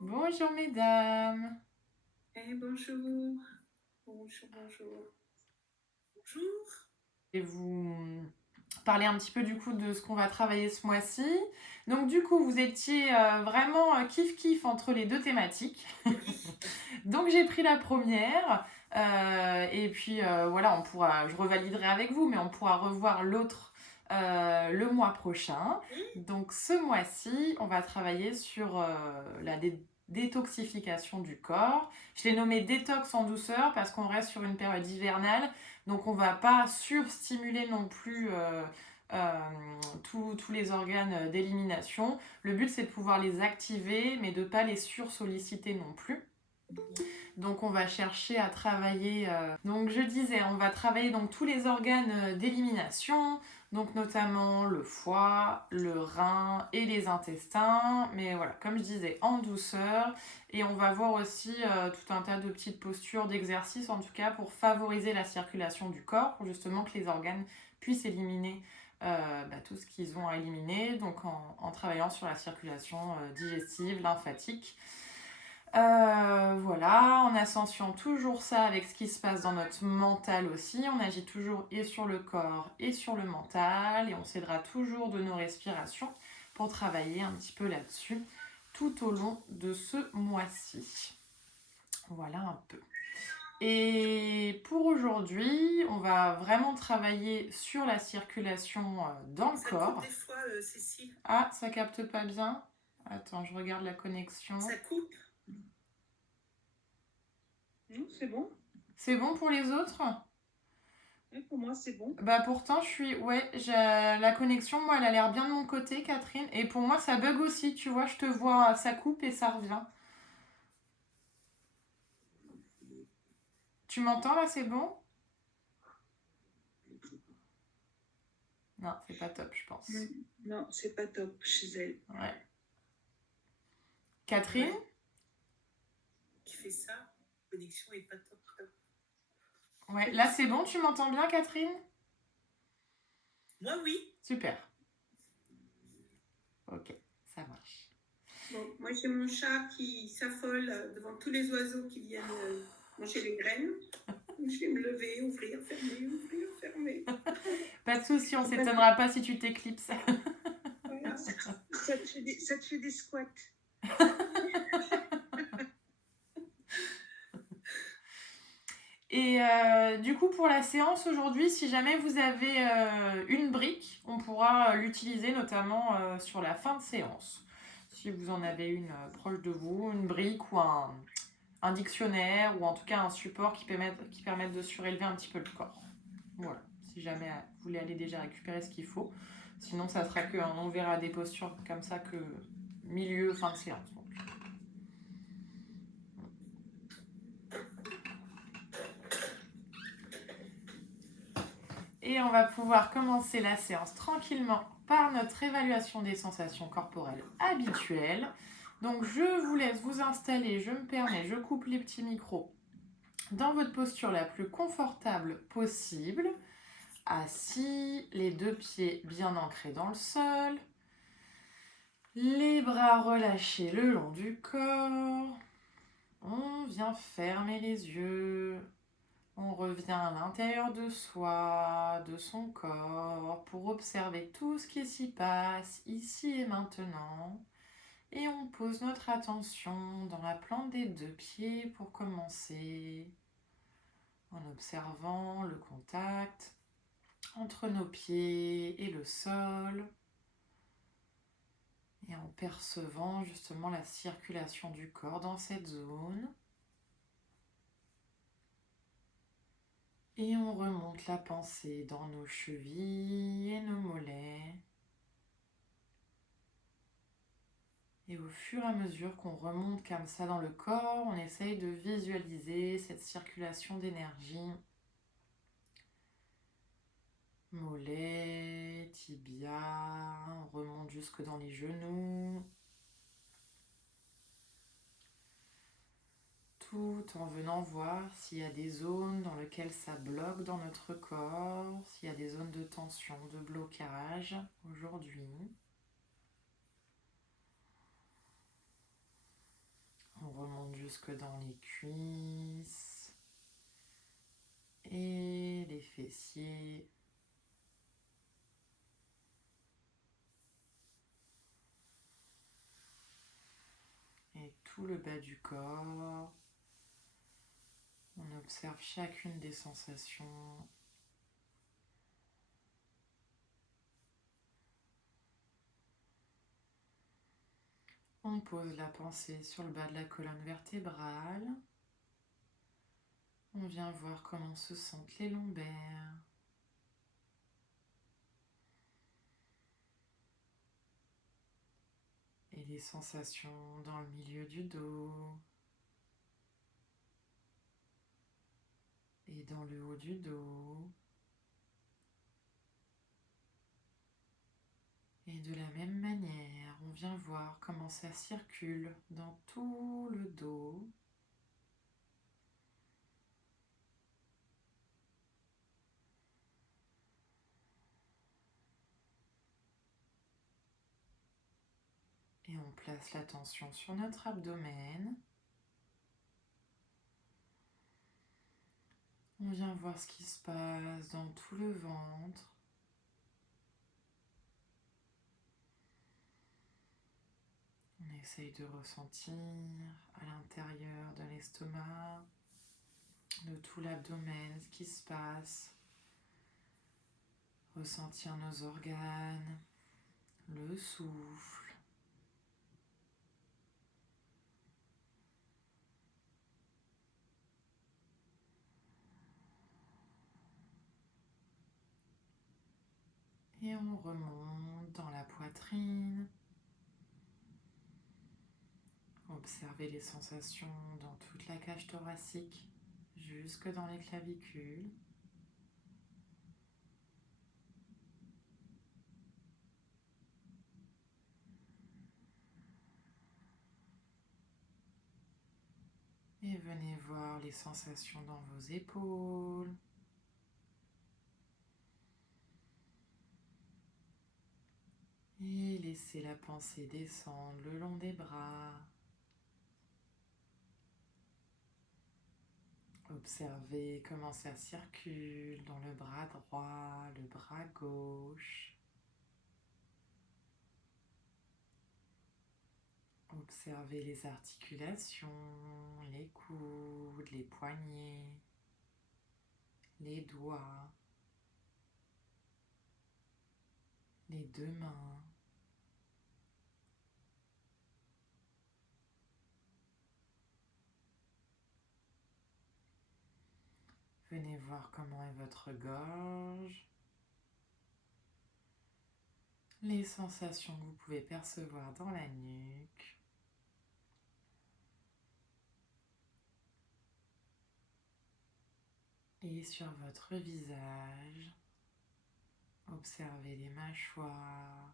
Bonjour mesdames. Bonjour. Bonjour, bonjour. Bonjour. Je vais vous parler un petit peu du coup de ce qu'on va travailler ce mois-ci. Donc du coup, vous étiez vraiment kiff-kiff entre les deux thématiques. Oui. Donc j'ai pris la première. Et puis voilà, je revaliderai avec vous, mais on pourra revoir l'autre le mois prochain. Donc ce mois-ci, on va travailler sur détoxification du corps. Je l'ai nommé détox en douceur parce qu'on reste sur une période hivernale. Donc on ne va pas surstimuler non plus tous les organes d'élimination. Le but c'est de pouvoir les activer, mais de ne pas les sursolliciter non plus. Donc on va chercher à travailler. Donc je disais, on va travailler donc tous les organes d'élimination, donc notamment le foie, le rein et les intestins. Mais voilà, comme je disais, en douceur. Et on va voir aussi tout un tas de petites postures d'exercice, en tout cas pour favoriser la circulation du corps, pour justement que les organes puissent éliminer tout ce qu'ils ont à éliminer, donc en travaillant sur la circulation digestive, lymphatique. Voilà, en ascension toujours ça avec ce qui se passe dans notre mental aussi. On agit toujours et sur le corps et sur le mental et on s'aidera toujours de nos respirations pour travailler un petit peu là-dessus tout au long de ce mois-ci. Voilà un peu. Et pour aujourd'hui, on va vraiment travailler sur la circulation dans le corps. Ça coupe des fois, Cécile. Ah, ça capte pas bien. Attends, je regarde la connexion. Ça coupe. Non, c'est bon. C'est bon pour les autres? Oui, pour moi, c'est bon. Bah pourtant, j'ai la connexion, moi, elle a l'air bien de mon côté, Catherine. Et pour moi, ça bug aussi, tu vois, je te vois, ça coupe et ça revient. Tu m'entends là, c'est bon? Non, c'est pas top, je pense. Non, c'est pas top chez elle. Ouais. Catherine? Ouais. Qui fait ça, la connexion est pas top. Ouais, là c'est bon, tu m'entends bien, Catherine? Moi, oui. Super. Ok, ça marche. Bon, moi, j'ai mon chat qui s'affole devant tous les oiseaux qui viennent manger les graines. Je vais me lever, ouvrir, fermer. Pas de souci, on s'étonnera pas si tu t'éclipses. Voilà. Ça te fait des squats. Et du coup, pour la séance aujourd'hui, si jamais vous avez une brique, on pourra l'utiliser notamment sur la fin de séance. Si vous en avez une proche de vous, une brique ou un dictionnaire ou en tout cas un support qui permette de surélever un petit peu le corps. Voilà, si jamais vous voulez aller déjà récupérer ce qu'il faut. Sinon, ça sera on verra des postures comme ça que milieu, fin de séance. Donc. Et on va pouvoir commencer la séance tranquillement par notre évaluation des sensations corporelles habituelles. Donc je vous laisse vous installer, je me permets, je coupe les petits micros dans votre posture la plus confortable possible. Assis, les deux pieds bien ancrés dans le sol. Les bras relâchés le long du corps. On vient fermer les yeux. On revient à l'intérieur de soi, de son corps, pour observer tout ce qui s'y passe ici et maintenant. Et on pose notre attention dans la plante des deux pieds pour commencer, en observant le contact entre nos pieds et le sol, et en percevant justement la circulation du corps dans cette zone. Et on remonte la pensée dans nos chevilles et nos mollets. Et au fur et à mesure qu'on remonte comme ça dans le corps, on essaye de visualiser cette circulation d'énergie. Mollets, tibia, on remonte jusque dans les genoux. Tout en venant voir s'il y a des zones dans lesquelles ça bloque dans notre corps, s'il y a des zones de tension, de blocage aujourd'hui. jusque dans les cuisses et les fessiers. Et tout le bas du corps. On observe chacune des sensations. On pose la pensée sur le bas de la colonne vertébrale. On vient voir comment se sentent les lombaires. Et les sensations dans le milieu du dos. Et dans le haut du dos. Et de la même manière, on vient voir comment ça circule dans tout le dos. Et on place l'attention sur notre abdomen. On vient voir ce qui se passe dans tout le ventre. On essaye de ressentir à l'intérieur de l'estomac, de tout l'abdomen, ce qui se passe. Ressentir nos organes, le souffle. Et on remonte dans la poitrine. Observez les sensations dans toute la cage thoracique, jusque dans les clavicules. Et venez voir les sensations dans vos épaules. Et laissez la pensée descendre le long des bras. Observez comment ça circule dans le bras droit, le bras gauche. Observez les articulations, les coudes, les poignets, les doigts, les deux mains. Venez voir comment est votre gorge, les sensations que vous pouvez percevoir dans la nuque. Et sur votre visage, observez les mâchoires,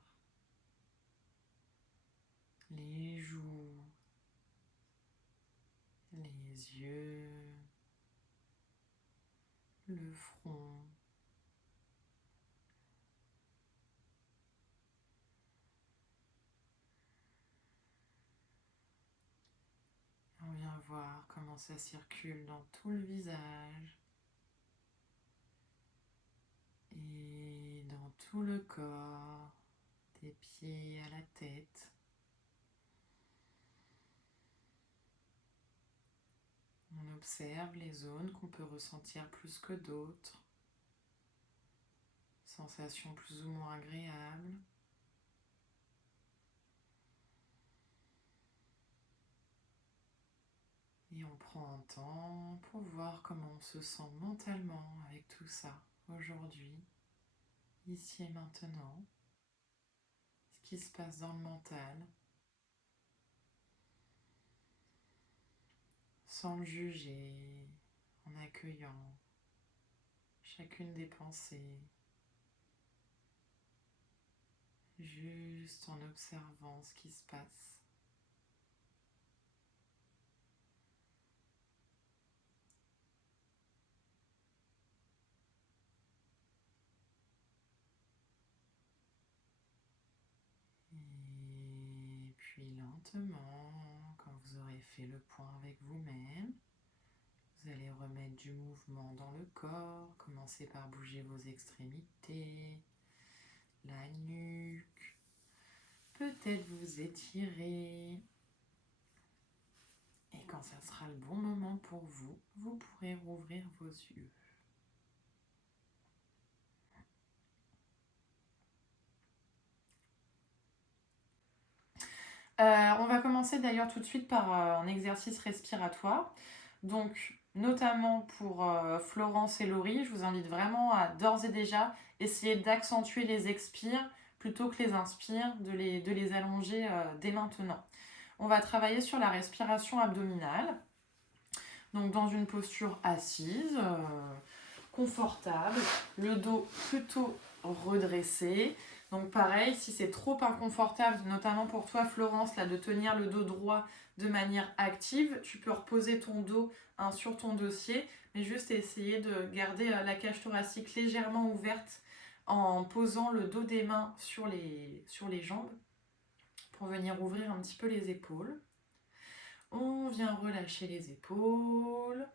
les joues, les yeux, le front. On vient voir comment ça circule dans tout le visage et dans tout le corps, des pieds à la tête. On observe les zones qu'on peut ressentir plus que d'autres, sensations plus ou moins agréables. Et on prend un temps pour voir comment on se sent mentalement avec tout ça aujourd'hui, ici et maintenant, ce qui se passe dans le mental, sans le juger, en accueillant chacune des pensées, juste en observant ce qui se passe. Et puis lentement, quand vous aurez fait le point avec vous-même. Vous allez remettre du mouvement dans le corps. Commencez par bouger vos extrémités, la nuque. Peut-être vous étirer. Et quand ça sera le bon moment pour vous, vous pourrez rouvrir vos yeux. On va commencer d'ailleurs tout de suite par un exercice respiratoire. Donc, notamment pour Florence et Laurie, je vous invite vraiment à d'ores et déjà essayer d'accentuer les expires plutôt que les inspires, de les allonger dès maintenant. On va travailler sur la respiration abdominale. Donc, dans une posture assise, confortable, le dos plutôt redressé. Donc pareil, si c'est trop inconfortable, notamment pour toi Florence, là, de tenir le dos droit de manière active, tu peux reposer ton dos sur ton dossier, mais juste essayer de garder la cage thoracique légèrement ouverte en posant le dos des mains sur les jambes pour venir ouvrir un petit peu les épaules. On vient relâcher les épaules.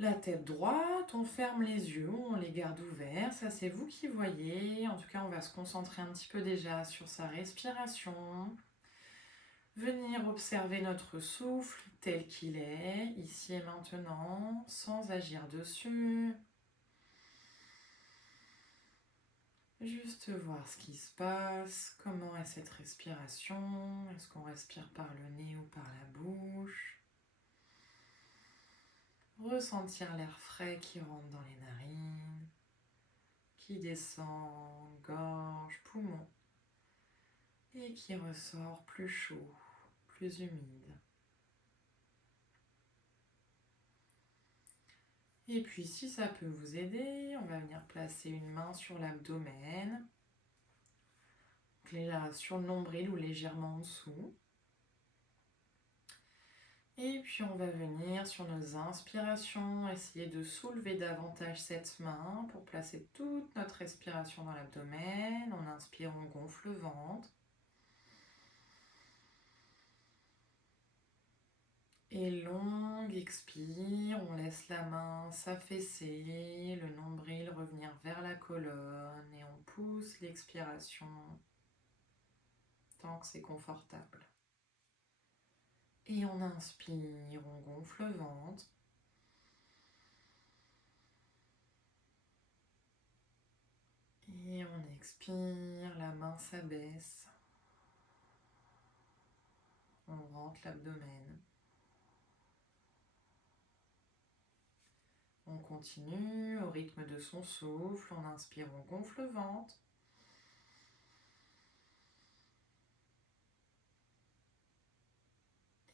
La tête droite, on ferme les yeux, on les garde ouverts, ça c'est vous qui voyez. En tout cas, on va se concentrer un petit peu déjà sur sa respiration. Venir observer notre souffle tel qu'il est, ici et maintenant, sans agir dessus. Juste voir ce qui se passe, comment est cette respiration, est-ce qu'on respire par le nez ou par la bouche. Ressentir l'air frais qui rentre dans les narines, qui descend, gorge, poumon, et qui ressort plus chaud, plus humide. Et puis si ça peut vous aider, on va venir placer une main sur l'abdomen, sur le nombril ou légèrement en dessous. Et puis on va venir sur nos inspirations, essayer de soulever davantage cette main pour placer toute notre respiration dans l'abdomen. On inspire, on gonfle le ventre. Et longue expire, on laisse la main s'affaisser, le nombril revenir vers la colonne et on pousse l'expiration tant que c'est confortable. Et on inspire, on gonfle le ventre. Et on expire, la main s'abaisse. On rentre l'abdomen. On continue au rythme de son souffle. On inspire, on gonfle le ventre.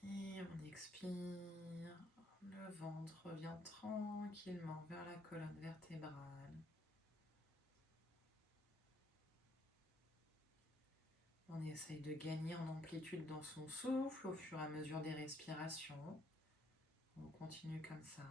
Et on expire. Le ventre revient tranquillement vers la colonne vertébrale. On essaye de gagner en amplitude dans son souffle au fur et à mesure des respirations. On continue comme ça.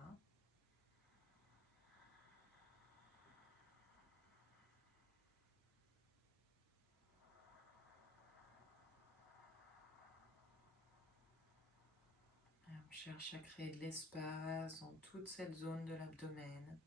Et on cherche à créer de l'espace dans toute cette zone de l'abdomen.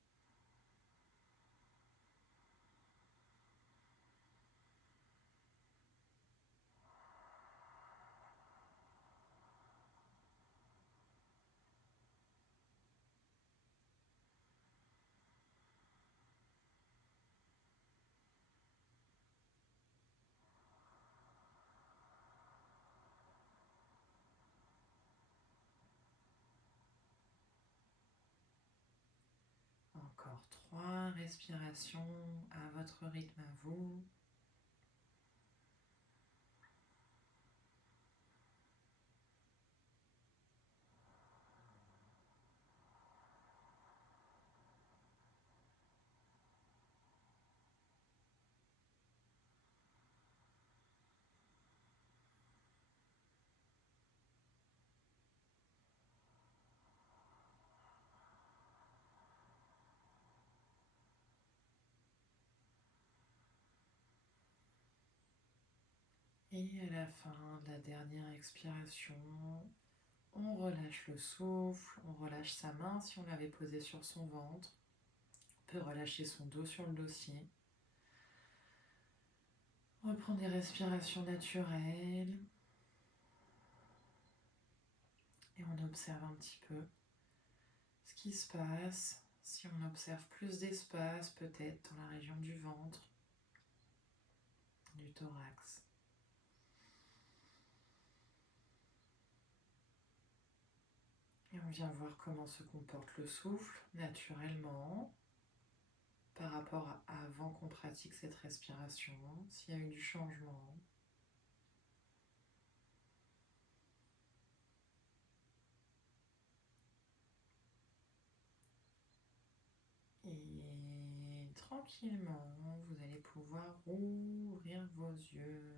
Encore 3 respirations à votre rythme à vous. Et à la fin de la dernière expiration, on On relâche le souffle, on relâche sa main si on l'avait posée sur son ventre. On peut relâcher son dos sur le dossier. On reprend des respirations naturelles. Et on observe un petit peu ce qui se passe. Si on observe plus d'espace, peut-être dans la région du ventre, du thorax. Et on vient voir comment se comporte le souffle naturellement par rapport à avant qu'on pratique cette respiration, s'il y a eu du changement. Et tranquillement, vous allez pouvoir ouvrir vos yeux.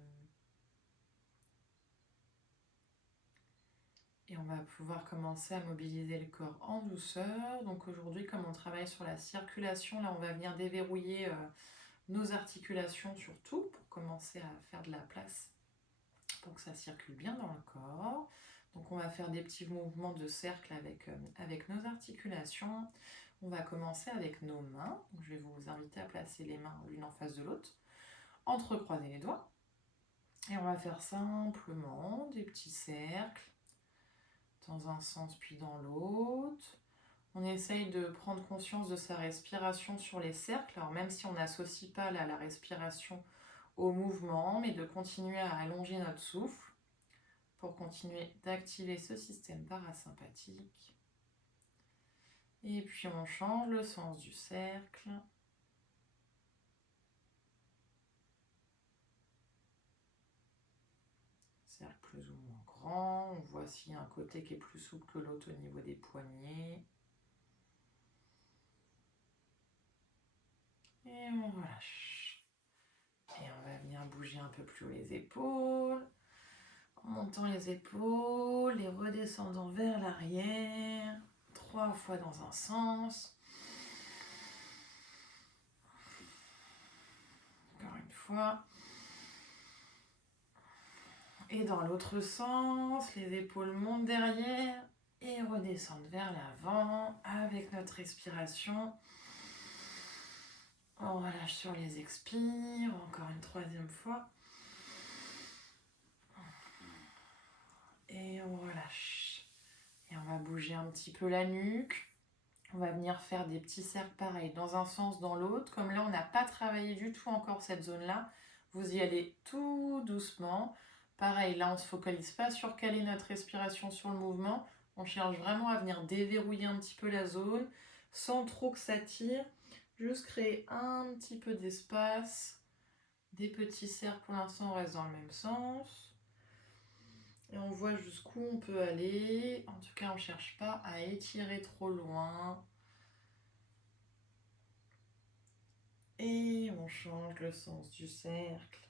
Et on va pouvoir commencer à mobiliser le corps en douceur. Donc aujourd'hui, comme on travaille sur la circulation, là on va venir déverrouiller nos articulations surtout pour commencer à faire de la place pour que ça circule bien dans le corps. Donc on va faire des petits mouvements de cercle avec nos articulations. On va commencer avec nos mains. Donc je vais vous inviter à placer les mains l'une en face de l'autre, entrecroiser les doigts. Et on va faire simplement des petits cercles dans un sens puis dans l'autre. On essaye de prendre conscience de sa respiration sur les cercles, alors même si on n'associe pas la respiration au mouvement, mais de continuer à allonger notre souffle pour continuer d'activer ce système parasympathique. Et puis on change le sens du cercle. Cercle plus ou moins grand. On voit s'il y a un côté qui est plus souple que l'autre au niveau des poignets. Et on relâche. Et on va venir bouger un peu plus haut les épaules. En montant les épaules et redescendant vers l'arrière. 3 fois dans un sens. Encore une fois. Et dans l'autre sens, les épaules montent derrière et redescendent vers l'avant avec notre respiration. On relâche sur les expires, encore une 3e fois. Et on relâche. Et on va bouger un petit peu la nuque. On va venir faire des petits cercles pareils, dans un sens, dans l'autre. Comme là, on n'a pas travaillé du tout encore cette zone-là, vous y allez tout doucement. Pareil, là, on ne se focalise pas sur caler notre respiration sur le mouvement. On cherche vraiment à venir déverrouiller un petit peu la zone, sans trop que ça tire. Juste créer un petit peu d'espace. Des petits cercles, pour l'instant, on reste dans le même sens. Et on voit jusqu'où on peut aller. En tout cas, on ne cherche pas à étirer trop loin. Et on change le sens du cercle.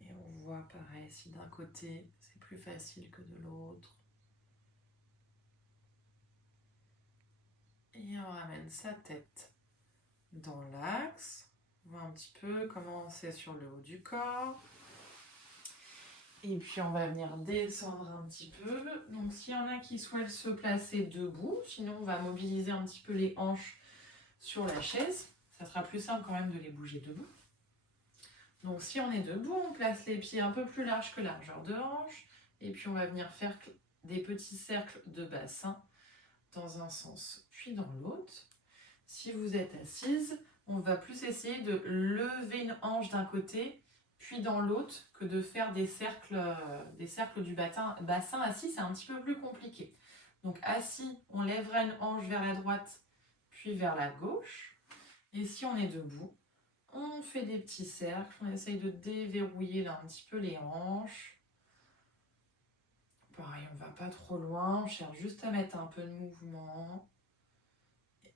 Et on voit pareil si d'un côté c'est plus facile que de l'autre. Et on ramène sa tête dans l'axe. On voit un petit peu comment c'est sur le haut du corps. Et puis on va venir descendre un petit peu. Donc s'il y en a qui souhaitent se placer debout, sinon on va mobiliser un petit peu les hanches sur la chaise. Ça sera plus simple quand même de les bouger debout. Donc si on est debout, on place les pieds un peu plus larges que largeur de hanche. Et puis on va venir faire des petits cercles de bassin dans un sens puis dans l'autre. Si vous êtes assise, on va plus essayer de lever une hanche d'un côté puis dans l'autre que de faire des cercles du bassin. Assis, c'est un petit peu plus compliqué. Donc assis, on lèvera une hanche vers la droite puis vers la gauche. Et si on est debout, on fait des petits cercles, on essaye de déverrouiller là un petit peu les hanches. Pareil, on va pas trop loin, on cherche juste à mettre un peu de mouvement.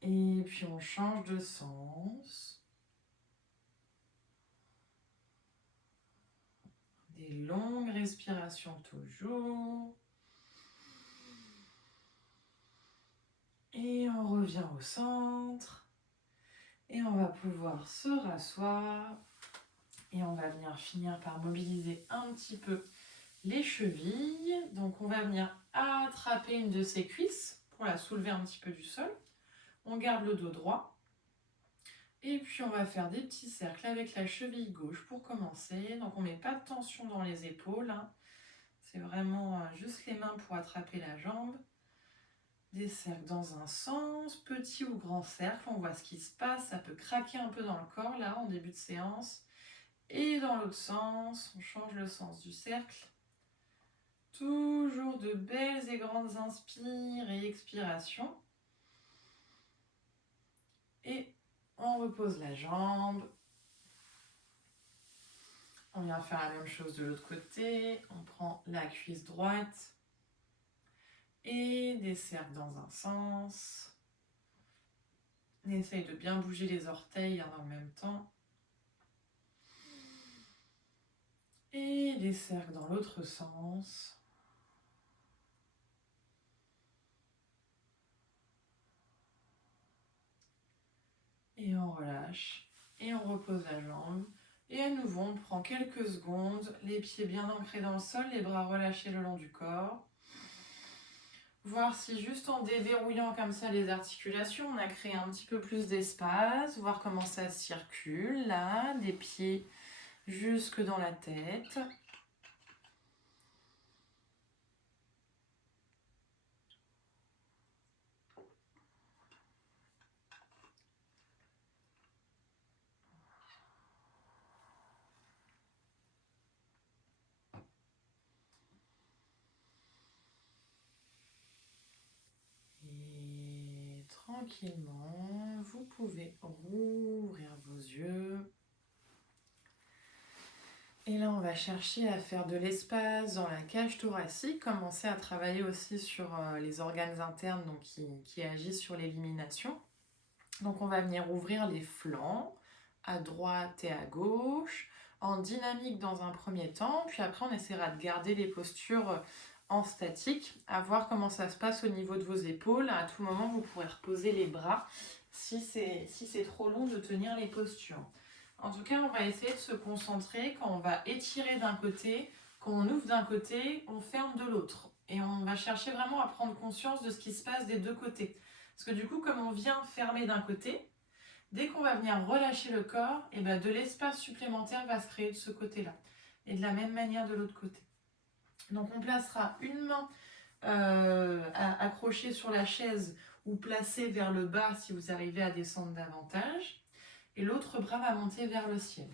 Et puis on change de sens. Des longues respirations toujours. Et on revient au centre. Et on va pouvoir se rasseoir Et on va venir finir par mobiliser un petit peu les chevilles. Donc on va venir attraper une de ses cuisses pour la soulever un petit peu du sol. On garde le dos droit. Et puis on va faire des petits cercles avec la cheville gauche pour commencer. Donc on ne met pas de tension dans les épaules, hein. C'est vraiment juste les mains pour attraper la jambe. Des cercles dans un sens, petit ou grand cercle, on voit ce qui se passe. Ça peut craquer un peu dans le corps là en début de séance. Et dans l'autre sens, on change le sens du cercle. Toujours de belles et grandes inspires et expirations. Et on repose la jambe. On vient faire la même chose de l'autre côté. On prend la cuisse droite. Et des cercles dans un sens. On essaye de bien bouger les orteils en même temps. Et des cercles dans l'autre sens. Et on relâche. Et on repose la jambe. Et à nouveau, on prend quelques secondes. Les pieds bien ancrés dans le sol, les bras relâchés le long du corps. Voir si juste en déverrouillant comme ça les articulations, on a créé un petit peu plus d'espace. Voir comment ça circule, là, des pieds jusque dans la tête. Et tranquillement, vous pouvez rouvrir vos yeux. Et là, on va chercher à faire de l'espace dans la cage thoracique, commencer à travailler aussi sur les organes internes donc, qui agissent sur l'élimination. Donc on va venir ouvrir les flancs à droite et à gauche, en dynamique dans un premier temps, puis après on essaiera de garder les postures en statique, à voir comment ça se passe au niveau de vos épaules. À tout moment, vous pourrez reposer les bras si c'est trop long de tenir les postures. En tout cas, on va essayer de se concentrer quand on va étirer d'un côté, quand on ouvre d'un côté, on ferme de l'autre. Et on va chercher vraiment à prendre conscience de ce qui se passe des deux côtés. Parce que du coup, comme on vient fermer d'un côté, dès qu'on va venir relâcher le corps, et ben de l'espace supplémentaire va se créer de ce côté-là. Et de la même manière de l'autre côté. Donc on placera une main accrochée sur la chaise ou placée vers le bas si vous arrivez à descendre davantage. Et l'autre bras va monter vers le ciel.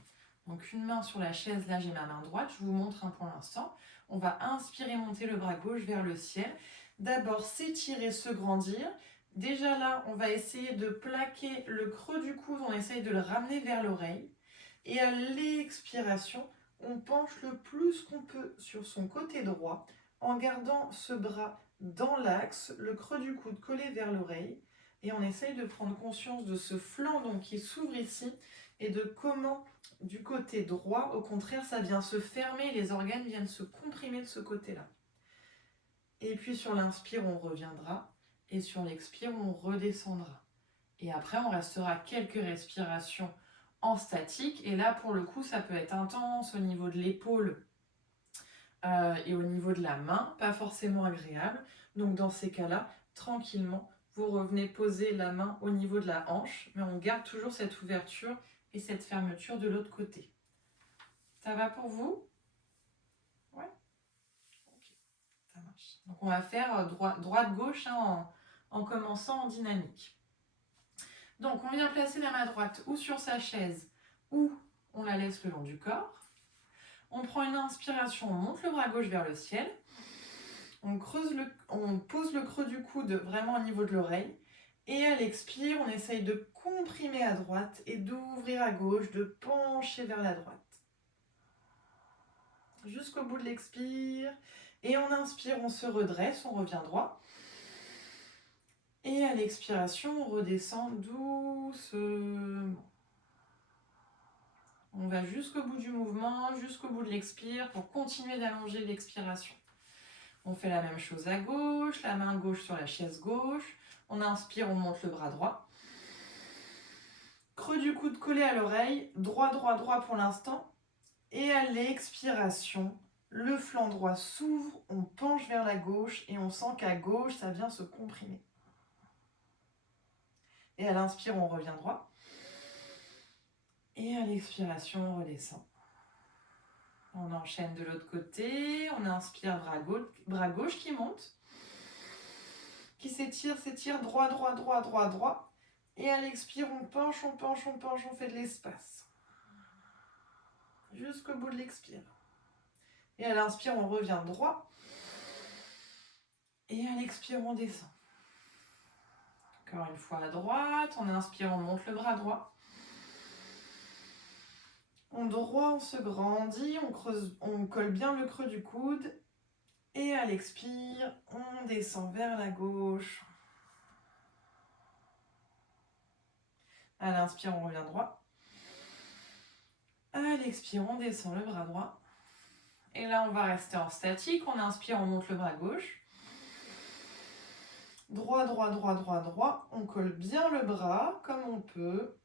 Donc une main sur la chaise, là j'ai ma main droite, je vous montre pour l'instant. On va inspirer, monter le bras gauche vers le ciel. D'abord s'étirer, se grandir. Déjà là, on va essayer de plaquer le creux du coude, on essaye de le ramener vers l'oreille. Et à l'expiration, on penche le plus qu'on peut sur son côté droit en gardant ce bras dans l'axe, le creux du coude collé vers l'oreille. Et on essaye de prendre conscience de ce flanc donc, qui s'ouvre ici et de comment, du côté droit, au contraire, ça vient se fermer, les organes viennent se comprimer de ce côté-là. Et puis sur l'inspire, on reviendra et sur l'expire, on redescendra. Et après, on restera quelques respirations en statique. Et là, pour le coup, ça peut être intense au niveau de l'épaule et au niveau de la main, pas forcément agréable. Donc dans ces cas-là, tranquillement, vous revenez poser la main au niveau de la hanche, mais on garde toujours cette ouverture et cette fermeture de l'autre côté. Ça va pour vous? Ouais. Ok, ça marche. Donc on va faire droite-gauche en commençant en dynamique. Donc on vient placer la main droite ou sur sa chaise ou on la laisse le long du corps. On prend une inspiration, on monte le bras gauche vers le ciel. On pose le creux du coude vraiment au niveau de l'oreille. Et à l'expire, on essaye de comprimer à droite et d'ouvrir à gauche, de pencher vers la droite. Jusqu'au bout de l'expire. Et on inspire, on se redresse, on revient droit. Et à l'expiration, on redescend doucement. On va jusqu'au bout du mouvement, jusqu'au bout de l'expire pour continuer d'allonger l'expiration. On fait la même chose à gauche, la main gauche sur la chaise gauche. On inspire, on monte le bras droit. Creux du coude collé à l'oreille, droit, droit, droit pour l'instant. Et à l'expiration, le flanc droit s'ouvre, on penche vers la gauche et on sent qu'à gauche, ça vient se comprimer. Et à l'inspire, on revient droit. Et à l'expiration, on redescend. On enchaîne de l'autre côté. On inspire, bras gauche qui monte, qui s'étire, droit, droit, droit, droit, droit. Et à l'expire, on penche, on penche, on penche, on fait de l'espace. Jusqu'au bout de l'expire. Et à l'inspire, on revient droit. Et à l'expire, on descend. Encore une fois à droite. On inspire, on monte le bras droit. On droit, on se grandit, on colle bien le creux du coude. Et à l'expire, on descend vers la gauche. À l'inspire, on revient droit. À l'expire, on descend le bras droit. Et là, on va rester en statique. On inspire, on monte le bras gauche. Droit, droit, droit, droit, droit. On colle bien le bras comme on peut.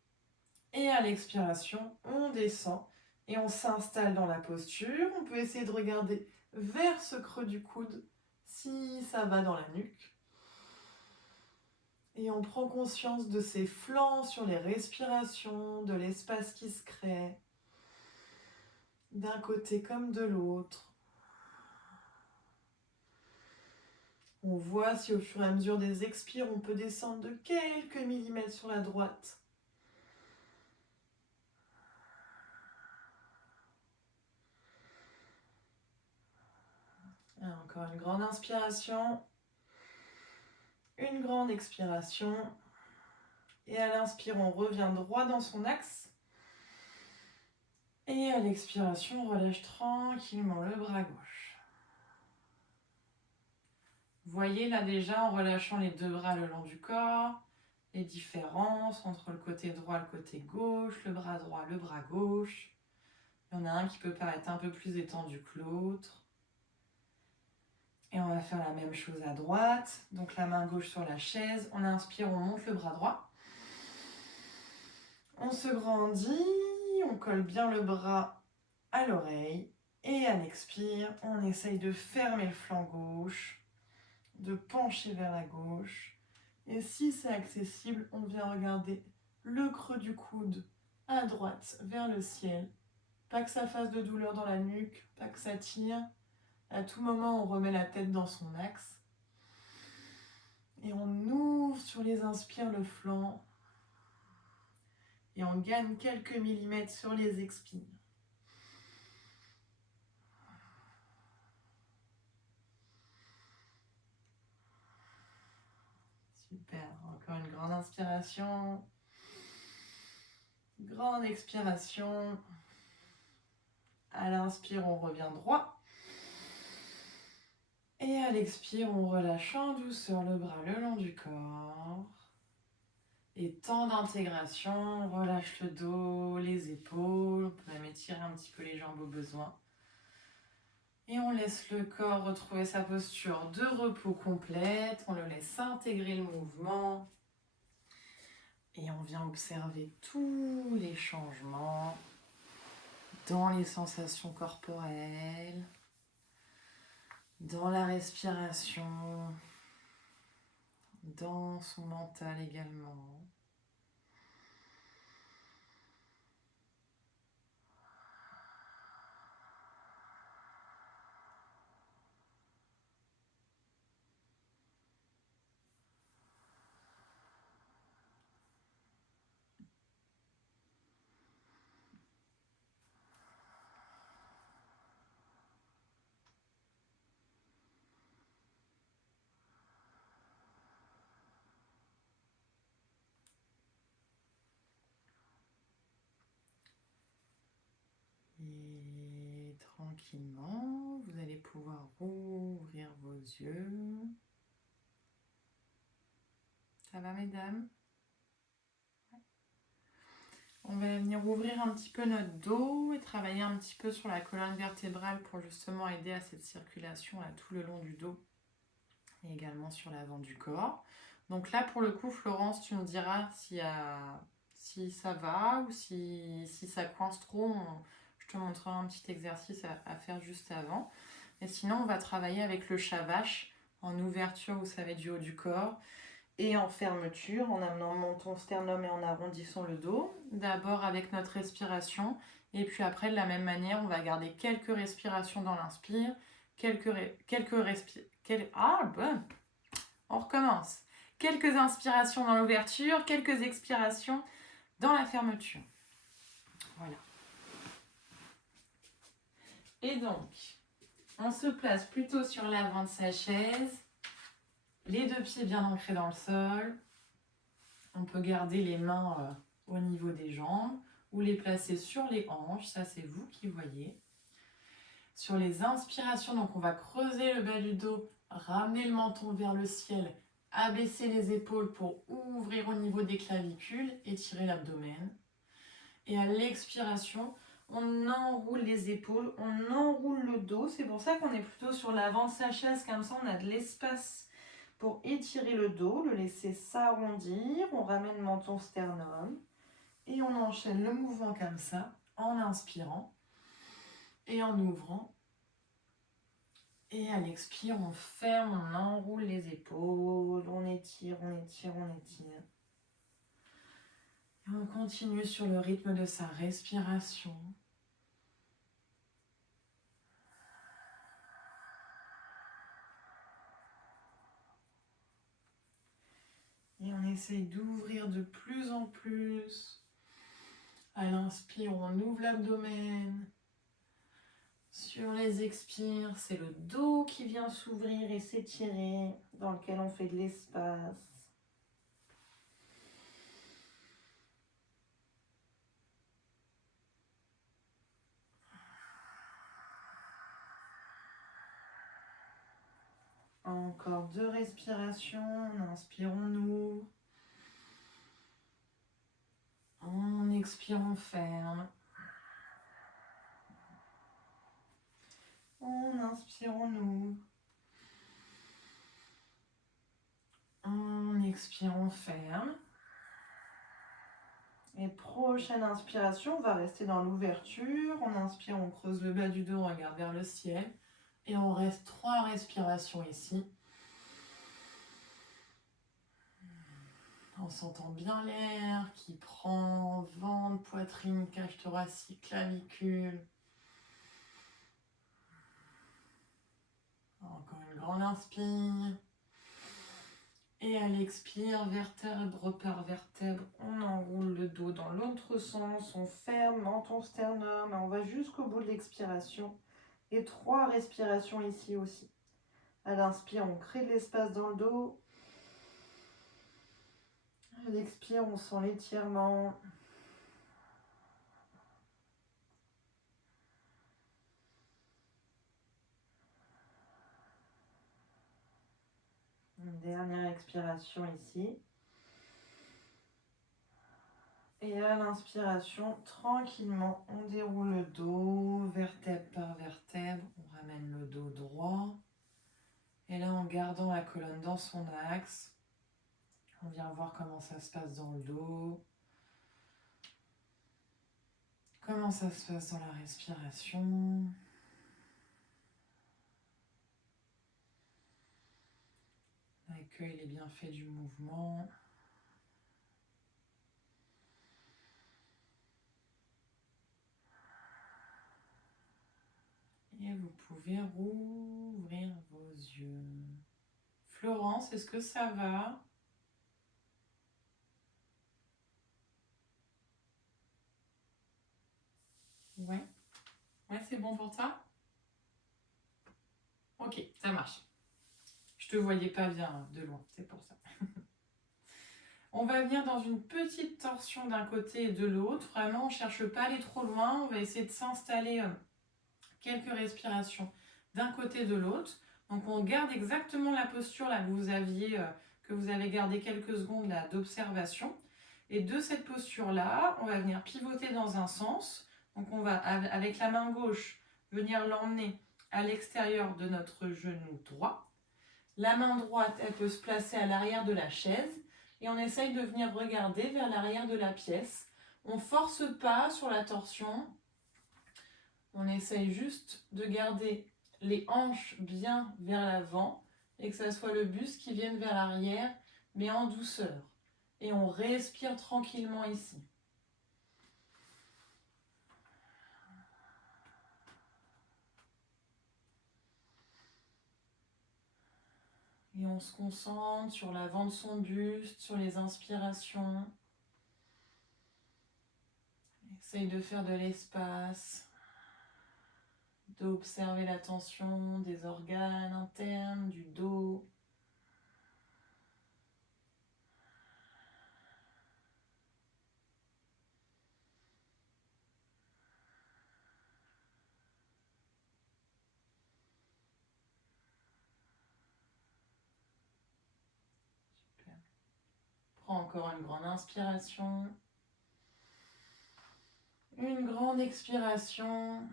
Et à l'expiration, on descend et on s'installe dans la posture. On peut essayer de regarder vers ce creux du coude si ça va dans la nuque. Et on prend conscience de ses flancs sur les respirations, de l'espace qui se crée, d'un côté comme de l'autre. On voit si au fur et à mesure des expires, on peut descendre de quelques millimètres sur la droite. Encore une grande inspiration. Une grande expiration. Et à l'inspire, on revient droit dans son axe. Et à l'expiration, on relâche tranquillement le bras gauche. Voyez là déjà, en relâchant les deux bras le long du corps, les différences entre le côté droit et le côté gauche, le bras droit, le bras gauche. Il y en a un qui peut paraître un peu plus étendu que l'autre. Et on va faire la même chose à droite. Donc la main gauche sur la chaise. On inspire, on monte le bras droit. On se grandit, on colle bien le bras à l'oreille. Et à l'expire, on essaye de fermer le flanc gauche, de pencher vers la gauche. Et si c'est accessible, on vient regarder le creux du coude à droite vers le ciel. Pas que ça fasse de douleur dans la nuque, pas que ça tire. À tout moment, on remet la tête dans son axe. Et on ouvre sur les inspires le flanc. Et on gagne quelques millimètres sur les expires. Super. Encore une grande inspiration. Grande expiration. À l'inspire, on revient droit. Et à l'expire, on relâche en douceur le bras le long du corps. Et temps d'intégration, on relâche le dos, les épaules, on peut même étirer un petit peu les jambes au besoin. Et on laisse le corps retrouver sa posture de repos complète, on le laisse intégrer le mouvement. Et on vient observer tous les changements dans les sensations corporelles, dans la respiration, dans son mental également. Et tranquillement, vous allez pouvoir rouvrir vos yeux. Ça va, mesdames? On va venir ouvrir un petit peu notre dos et travailler un petit peu sur la colonne vertébrale pour justement aider à cette circulation tout le long du dos et également sur l'avant du corps. Donc là, pour le coup, Florence, tu me diras si ça va ou si ça coince trop. Je te montrerai un petit exercice à faire juste avant. Et sinon, on va travailler avec le chat-vache en ouverture, vous savez, du haut du corps, et en fermeture, en amenant le menton sternum et en arrondissant le dos. D'abord avec notre respiration, et puis après, de la même manière, on va garder quelques respirations dans l'inspire, on recommence. Quelques inspirations dans l'ouverture, quelques expirations dans la fermeture. Voilà. Et donc, on se place plutôt sur l'avant de sa chaise, les deux pieds bien ancrés dans le sol. On peut garder les mains au niveau des jambes ou les placer sur les hanches, ça c'est vous qui voyez. Sur les inspirations, donc on va creuser le bas du dos, ramener le menton vers le ciel, abaisser les épaules pour ouvrir au niveau des clavicules, étirer l'abdomen. Et à l'expiration, on enroule les épaules, on enroule le dos. C'est pour ça qu'on est plutôt sur l'avant de sa chaise, comme ça on a de l'espace pour étirer le dos, le laisser s'arrondir. On ramène le menton sternum et on enchaîne le mouvement comme ça, en inspirant et en ouvrant. Et à l'expire, on ferme, on enroule les épaules, on étire, on étire, on étire. Et on continue sur le rythme de sa respiration. Et on essaye d'ouvrir de plus en plus. À l'inspire, on ouvre l'abdomen. Sur les expires, c'est le dos qui vient s'ouvrir et s'étirer, dans lequel on fait de l'espace. Encore 2 respirations. On inspire, on ouvre. On expire, on ferme. On inspire, on ouvre. On expire, on ferme. Et prochaine inspiration, on va rester dans l'ouverture. On inspire, on creuse le bas du dos, on regarde vers le ciel. Et on reste 3 respirations ici. On s'entend bien l'air qui prend ventre, poitrine, cage thoracique, clavicule. Encore une grande inspire. Et à l'expire, vertèbre par vertèbre, on enroule le dos dans l'autre sens, on ferme menton sternum, on va jusqu'au bout de l'expiration. Et 3 respirations ici aussi. À l'inspire, on crée de l'espace dans le dos. À l'expire, on sent l'étirement. Une dernière expiration ici. Et à l'inspiration, tranquillement, on déroule le dos, vertèbre par vertèbre. On ramène le dos droit. Et là, en gardant la colonne dans son axe, on vient voir comment ça se passe dans le dos. Comment ça se passe dans la respiration. Accueille les bienfaits du mouvement. Et vous pouvez rouvrir vos yeux. Florence, est-ce que ça va? Ouais. Ouais, c'est bon pour toi? Ok, ça marche. Je te voyais pas bien de loin, c'est pour ça. On va venir dans une petite torsion d'un côté et de l'autre. Vraiment, on ne cherche pas à aller trop loin. On va essayer de s'installer quelques respirations d'un côté et de l'autre. Donc on garde exactement la posture là que vous avez gardé quelques secondes là d'observation. Et de cette posture là, on va venir pivoter dans un sens. Donc on va avec la main gauche venir l'emmener à l'extérieur de notre genou droit. La main droite, elle peut se placer à l'arrière de la chaise et on essaye de venir regarder vers l'arrière de la pièce. On ne force pas sur la torsion. On essaye juste de garder les hanches bien vers l'avant et que ça soit le buste qui vienne vers l'arrière, mais en douceur. Et on respire tranquillement ici. Et on se concentre sur l'avant de son buste, sur les inspirations. Essaye de faire de l'espace, d'observer la tension des organes internes, du dos. Super. Prends encore une grande inspiration. Une grande expiration.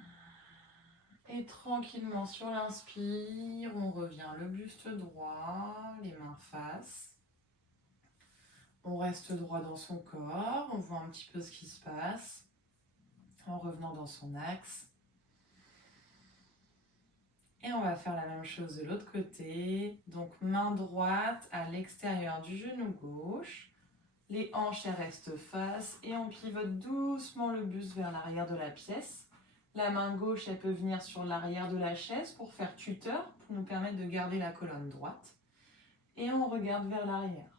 Et tranquillement sur l'inspire, on revient le buste droit, les mains face. On reste droit dans son corps, on voit un petit peu ce qui se passe en revenant dans son axe. Et on va faire la même chose de l'autre côté. Donc main droite à l'extérieur du genou gauche. Les hanches elles restent face et on pivote doucement le buste vers l'arrière de la pièce. La main gauche elle peut venir sur l'arrière de la chaise pour faire tuteur, pour nous permettre de garder la colonne droite. Et on regarde vers l'arrière.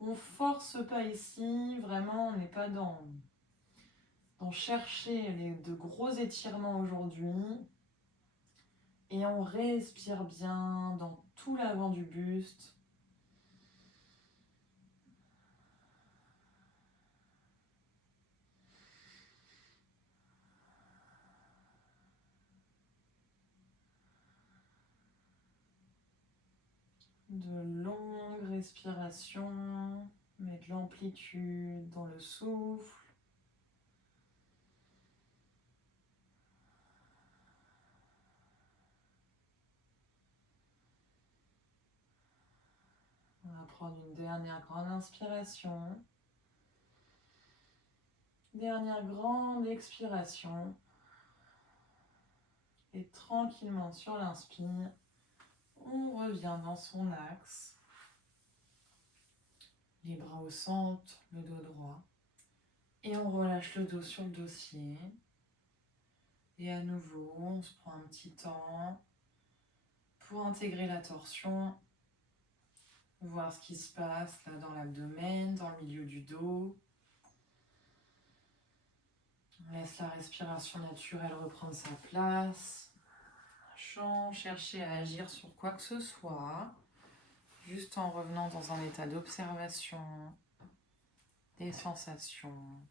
On force pas ici, vraiment on n'est pas dans chercher de gros étirements aujourd'hui. Et on respire bien dans tout l'avant du buste. De longues respirations, mais de l'amplitude dans le souffle. On va prendre une dernière grande inspiration. Dernière grande expiration. Et tranquillement sur l'inspire, on revient dans son axe. Les bras au centre, le dos droit. Et on relâche le dos sur le dossier. Et à nouveau, on se prend un petit temps pour intégrer la torsion. Voir ce qui se passe là dans l'abdomen, dans le milieu du dos. On laisse la respiration naturelle reprendre sa place. Sans chercher à agir sur quoi que ce soit. Juste en revenant dans un état d'observation des sensations.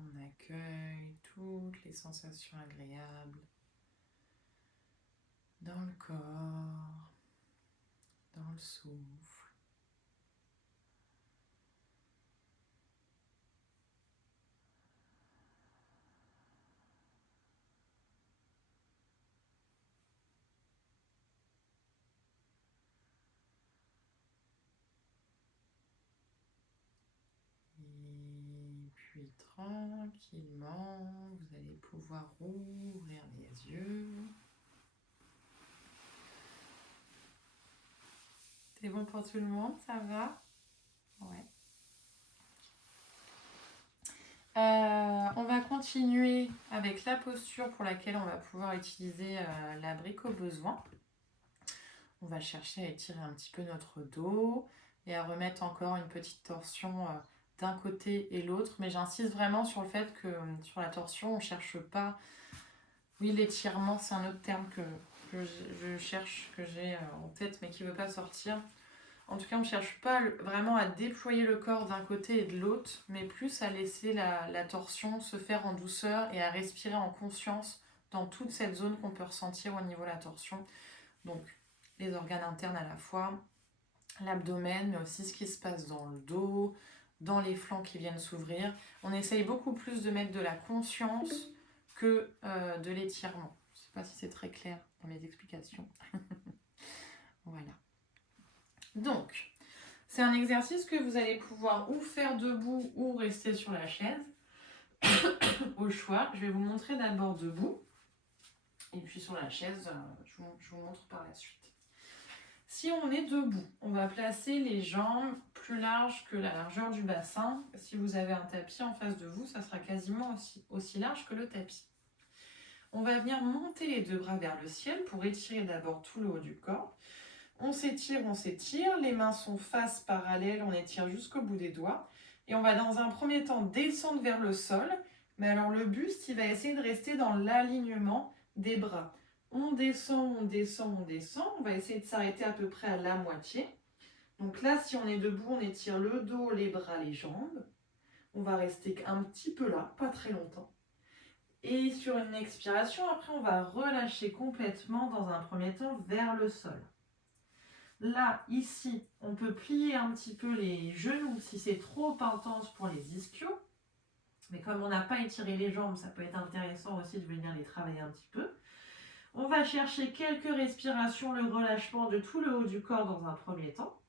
On accueille toutes les sensations agréables dans le corps, dans le souffle. Et puis tranquillement, vous allez pouvoir ouvrir les yeux. C'est bon pour tout le monde, ça va? Ouais. On va continuer avec la posture pour laquelle on va pouvoir utiliser la brique au besoin. On va chercher à étirer un petit peu notre dos et à remettre encore une petite torsion d'un côté et l'autre. Mais j'insiste vraiment sur le fait que sur la torsion, on ne cherche pas... Oui, l'étirement, c'est un autre terme que je cherche, que j'ai en tête, mais qui ne veut pas sortir. En tout cas, on ne cherche pas vraiment à déployer le corps d'un côté et de l'autre, mais plus à laisser la torsion se faire en douceur et à respirer en conscience dans toute cette zone qu'on peut ressentir au niveau de la torsion. Donc, les organes internes à la fois, l'abdomen, mais aussi ce qui se passe dans le dos, dans les flancs qui viennent s'ouvrir. On essaye beaucoup plus de mettre de la conscience que de l'étirement. Je ne sais pas si c'est très clair dans mes explications. Voilà. Donc, c'est un exercice que vous allez pouvoir ou faire debout ou rester sur la chaise, au choix. Je vais vous montrer d'abord debout, et puis sur la chaise, je vous montre par la suite. Si on est debout, on va placer les jambes plus larges que la largeur du bassin. Si vous avez un tapis en face de vous, ça sera quasiment aussi large que le tapis. On va venir monter les deux bras vers le ciel pour étirer d'abord tout le haut du corps. On s'étire, les mains sont face parallèle, on étire jusqu'au bout des doigts. Et on va dans un premier temps descendre vers le sol. Mais alors le buste, il va essayer de rester dans l'alignement des bras. On descend, on descend, on descend. On va essayer de s'arrêter à peu près à la moitié. Donc là, si on est debout, on étire le dos, les bras, les jambes. On va rester un petit peu là, pas très longtemps. Et sur une expiration, après, on va relâcher complètement dans un premier temps vers le sol. Là, ici, on peut plier un petit peu les genoux si c'est trop intense pour les ischios. Mais comme on n'a pas étiré les jambes, ça peut être intéressant aussi de venir les travailler un petit peu. On va chercher quelques respirations, le relâchement de tout le haut du corps dans un premier temps.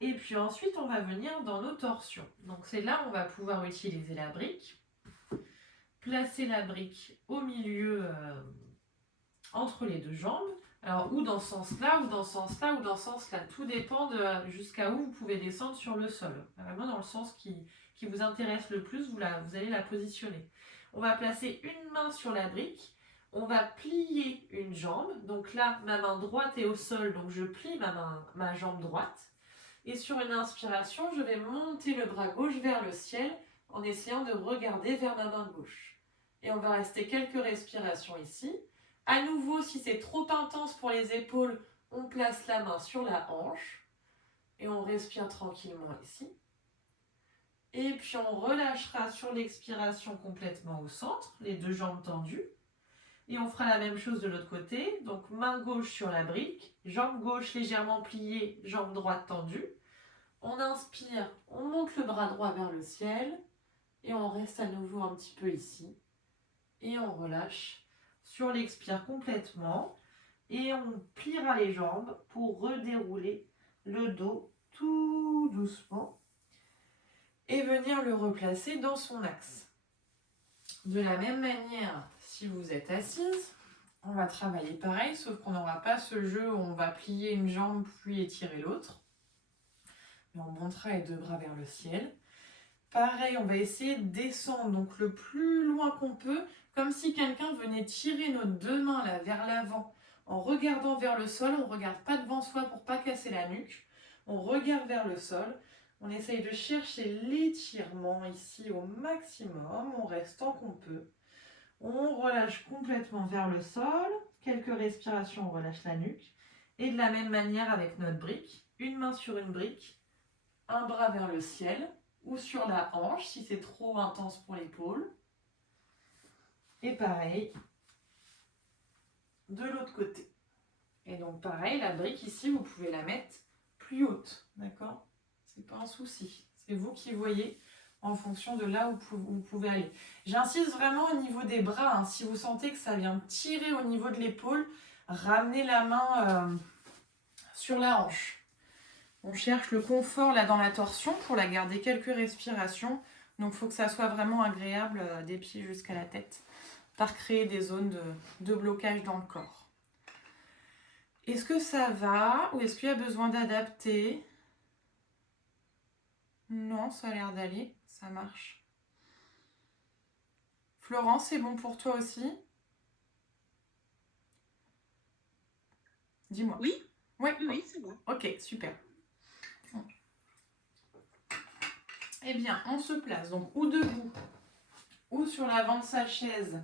Et puis ensuite, on va venir dans nos torsions. Donc c'est là où on va pouvoir utiliser la brique. Placer la brique au milieu, entre les deux jambes. Alors, ou dans ce sens-là, ou dans ce sens-là, ou dans ce sens-là. Tout dépend de jusqu'à où vous pouvez descendre sur le sol. Vraiment dans le sens qui vous intéresse le plus, vous allez la positionner. On va placer une main sur la brique. On va plier une jambe. Donc là, ma main droite est au sol, donc je plie ma jambe droite. Et sur une inspiration, je vais monter le bras gauche vers le ciel en essayant de regarder vers ma main gauche. Et on va rester quelques respirations ici. À nouveau, si c'est trop intense pour les épaules, on place la main sur la hanche et on respire tranquillement ici. Et puis on relâchera sur l'expiration complètement au centre, les deux jambes tendues. Et on fera la même chose de l'autre côté. Donc main gauche sur la brique, jambe gauche légèrement pliée, jambe droite tendue. On inspire, on monte le bras droit vers le ciel et on reste à nouveau un petit peu ici. Et on relâche sur l'expire complètement et on pliera les jambes pour redérouler le dos tout doucement et venir le replacer dans son axe. De la même manière, si vous êtes assise, on va travailler pareil, sauf qu'on n'aura pas ce jeu où on va plier une jambe puis étirer l'autre. Mais on montera les deux bras vers le ciel. Pareil, on va essayer de descendre donc le plus loin qu'on peut, comme si quelqu'un venait tirer nos deux mains là vers l'avant en regardant vers le sol. On ne regarde pas devant soi pour ne pas casser la nuque. On regarde vers le sol. On essaye de chercher l'étirement ici au maximum. On reste tant qu'on peut. On relâche complètement vers le sol. Quelques respirations, on relâche la nuque. Et de la même manière avec notre brique. Une main sur une brique, un bras vers le ciel. Ou sur la hanche si c'est trop intense pour l'épaule. Et pareil, de l'autre côté. Et donc pareil, la brique ici, vous pouvez la mettre plus haute, d'accord? C'est pas un souci. C'est vous qui voyez en fonction de là où vous pouvez aller. J'insiste vraiment au niveau des bras. Hein. Si vous sentez que ça vient tirer au niveau de l'épaule, ramenez la main sur la hanche. On cherche le confort là dans la torsion pour la garder quelques respirations. Donc il faut que ça soit vraiment agréable des pieds jusqu'à la tête, par créer des zones de blocage dans le corps. Est-ce que ça va ou est-ce qu'il y a besoin d'adapter? Non, ça a l'air d'aller, ça marche. Florence, c'est bon pour toi aussi? Dis-moi. Oui, Ouais. oui, c'est bon. Ok, super. Eh bien, on se place donc ou debout ou sur l'avant de sa chaise.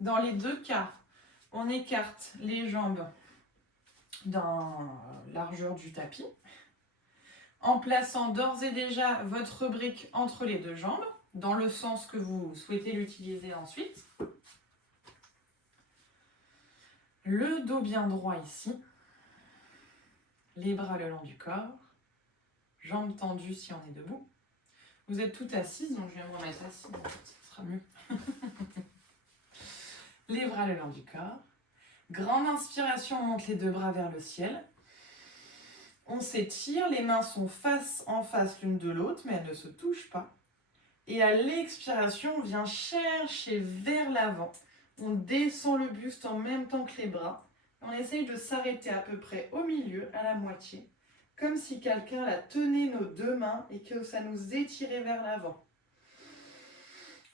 Dans les deux cas, on écarte les jambes dans la largeur du tapis, en plaçant d'ores et déjà votre brique entre les deux jambes, dans le sens que vous souhaitez l'utiliser ensuite. Le dos bien droit ici, les bras le long du corps, jambes tendues si on est debout. Vous êtes toutes assises, donc je vais me remettre assise, ce sera mieux. Les bras le long du corps. Grande inspiration, on monte les deux bras vers le ciel. On s'étire, les mains sont face en face l'une de l'autre, mais elles ne se touchent pas. Et à l'expiration, on vient chercher vers l'avant. On descend le buste en même temps que les bras. On essaye de s'arrêter à peu près au milieu, à la moitié, comme si quelqu'un la tenait nos deux mains et que ça nous étirait vers l'avant.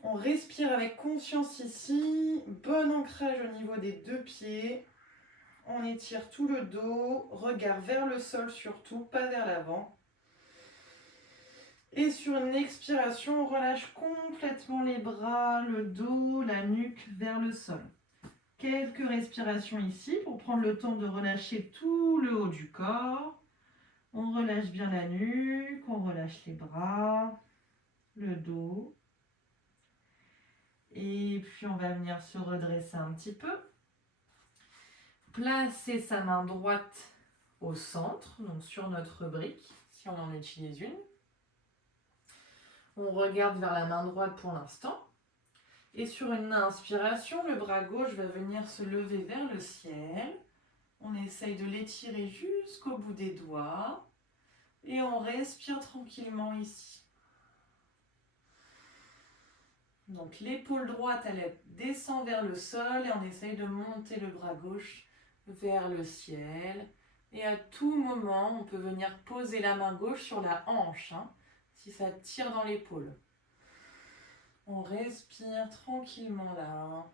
On respire avec conscience ici. Bon ancrage au niveau des deux pieds. On étire tout le dos, regard vers le sol surtout, pas vers l'avant. Et sur une expiration, on relâche complètement les bras, le dos, la nuque vers le sol. Quelques respirations ici pour prendre le temps de relâcher tout le haut du corps. On relâche bien la nuque, on relâche les bras, le dos. Et puis on va venir se redresser un petit peu. Placer sa main droite au centre, donc sur notre brique, si on en utilise une. On regarde vers la main droite pour l'instant. Et sur une inspiration, le bras gauche va venir se lever vers le ciel. On essaye de l'étirer jusqu'au bout des doigts. Et on respire tranquillement ici. Donc l'épaule droite, elle descend vers le sol et on essaye de monter le bras gauche vers le ciel. Et à tout moment, on peut venir poser la main gauche sur la hanche, si ça tire dans l'épaule. On respire tranquillement là.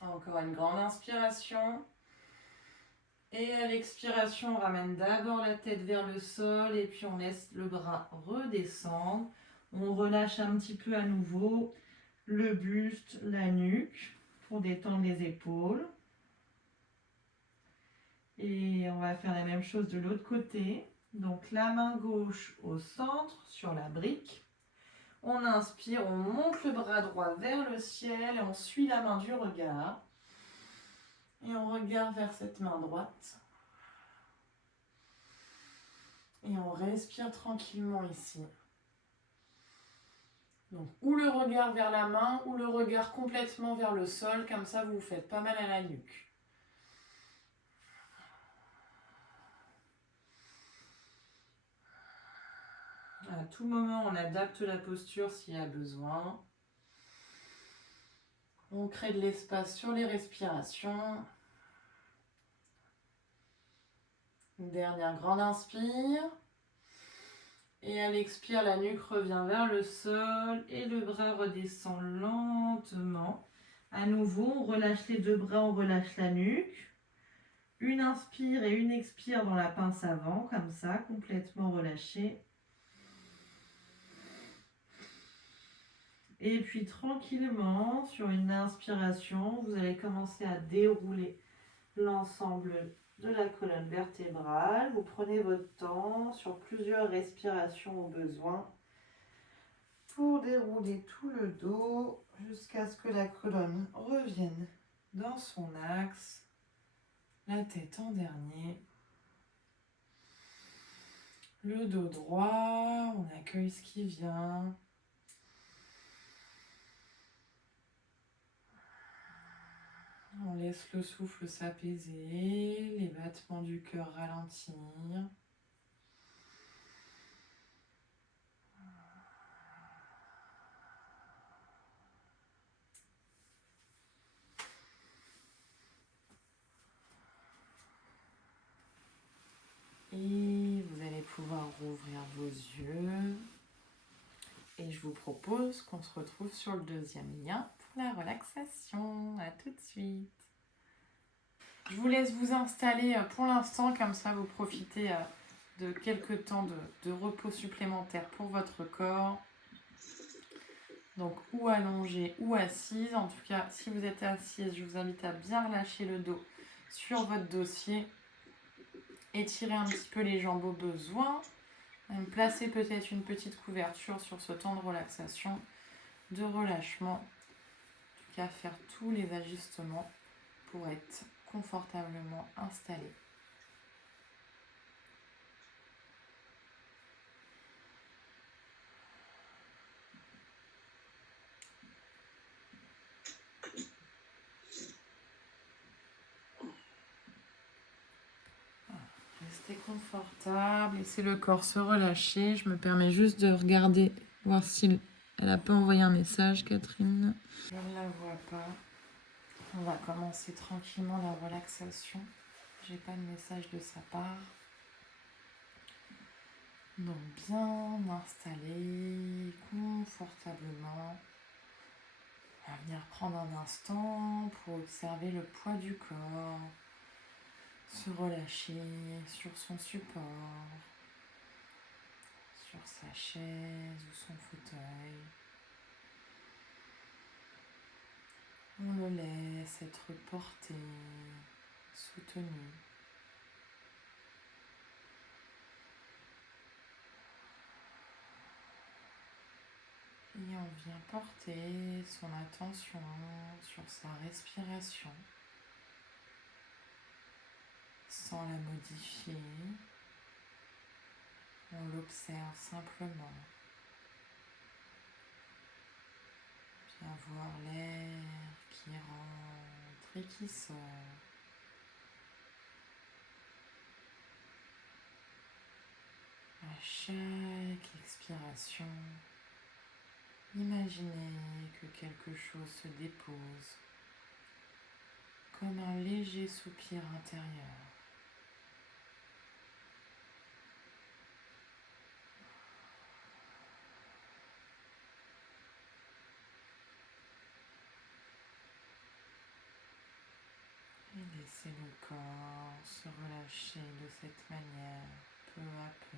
Encore une grande inspiration. Et à l'expiration, on ramène d'abord la tête vers le sol et puis on laisse le bras redescendre. On relâche un petit peu à nouveau le buste, la nuque pour détendre les épaules. Et on va faire la même chose de l'autre côté. Donc la main gauche au centre sur la brique. On inspire, on monte le bras droit vers le ciel et on suit la main du regard. Et on regarde vers cette main droite. Et on respire tranquillement ici. Donc, ou le regard vers la main, ou le regard complètement vers le sol, comme ça vous vous faites pas mal à la nuque. À tout moment, on adapte la posture s'il y a besoin. On crée de l'espace sur les respirations. Une dernière grande inspire. Et à l'expire, la nuque revient vers le sol et le bras redescend lentement. À nouveau, on relâche les deux bras, on relâche la nuque. Une inspire et une expire dans la pince avant, comme ça, complètement relâché. Et puis tranquillement, sur une inspiration, vous allez commencer à dérouler l'ensemble de la colonne vertébrale. Vous prenez votre temps sur plusieurs respirations au besoin pour dérouler tout le dos jusqu'à ce que la colonne revienne dans son axe, la tête en dernier. Le dos droit, on accueille ce qui vient. On laisse le souffle s'apaiser, les battements du cœur ralentir. Et vous allez pouvoir rouvrir vos yeux. Et je vous propose qu'on se retrouve sur le deuxième lien pour la relaxation. À tout de suite. Je vous laisse vous installer pour l'instant, comme ça vous profitez de quelques temps de repos supplémentaires pour votre corps. Donc ou allongée ou assise. En tout cas, si vous êtes assise, je vous invite à bien relâcher le dos sur votre dossier. Étirez un petit peu les jambes au besoin. Placez peut-être une petite couverture sur ce temps de relaxation, de relâchement. En tout cas, faire tous les ajustements pour être confortablement installé. Restez confortable, laissez le corps se relâcher. Je me permets juste de regarder, voir si elle n'a pas envoyé un message, Catherine. Je ne la vois pas. On va commencer tranquillement la relaxation. J'ai pas de message de sa part. Donc bien installé, confortablement. On va venir prendre un instant pour observer le poids du corps. Se relâcher sur son support, sur sa chaise ou son fauteuil. On le laisse être porté, soutenu. Et on vient porter son attention sur sa respiration sans la modifier. On l'observe simplement. Bien voir l'air qui rentre et qui sort. À chaque expiration, imaginez que quelque chose se dépose comme un léger soupir intérieur. Et laissez le corps se relâcher de cette manière, peu à peu.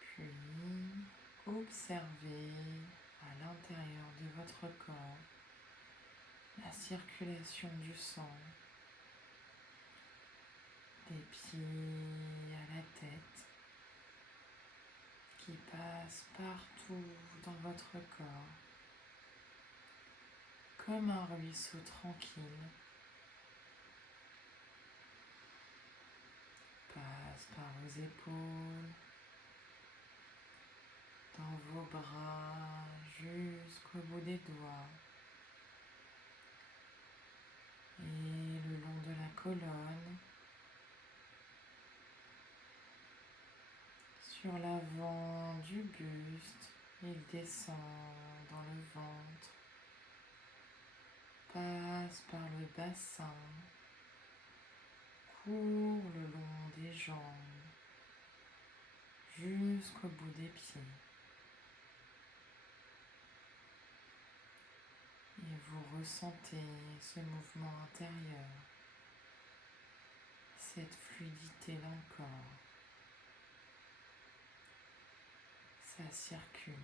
Puis, observez à l'intérieur de votre corps la circulation du sang des pieds à la tête qui passe partout dans votre corps comme un ruisseau tranquille. Passe par vos épaules, dans vos bras jusqu'au bout des doigts et le long de la colonne, sur l'avant du buste. Il descend dans le ventre, passe par le bassin, court le long des jambes jusqu'au bout des pieds. Et vous ressentez ce mouvement intérieur, cette fluidité dans le corps. Ça circule.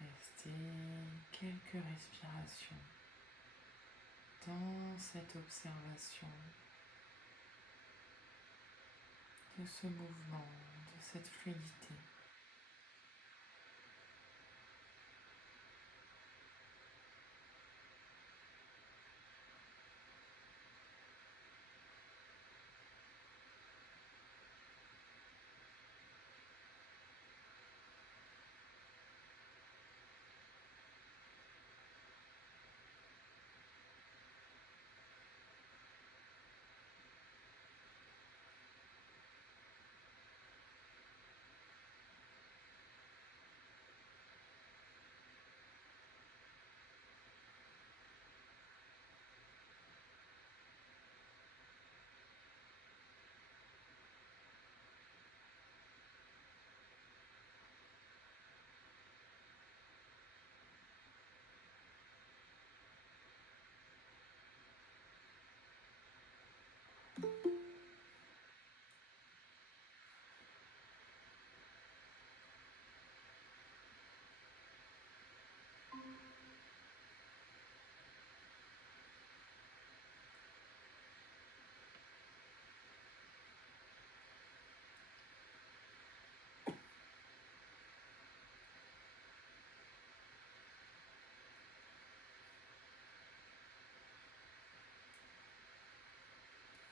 Restez quelques respirations dans cette observation de ce mouvement, de cette fluidité.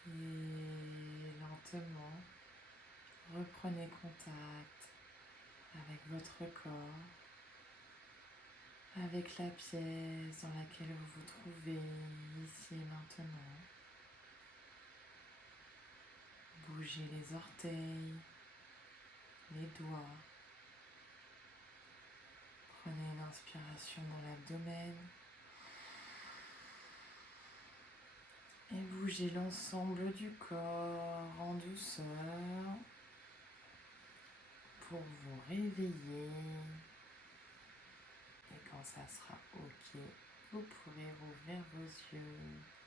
Et lentement, reprenez contact avec votre corps, avec la pièce dans laquelle vous vous trouvez ici et maintenant. Bougez les orteils, les doigts. Prenez une inspiration dans l'abdomen et bougez l'ensemble du corps en douceur pour vous réveiller. Et quand ça sera OK, vous pourrez rouvrir vos yeux.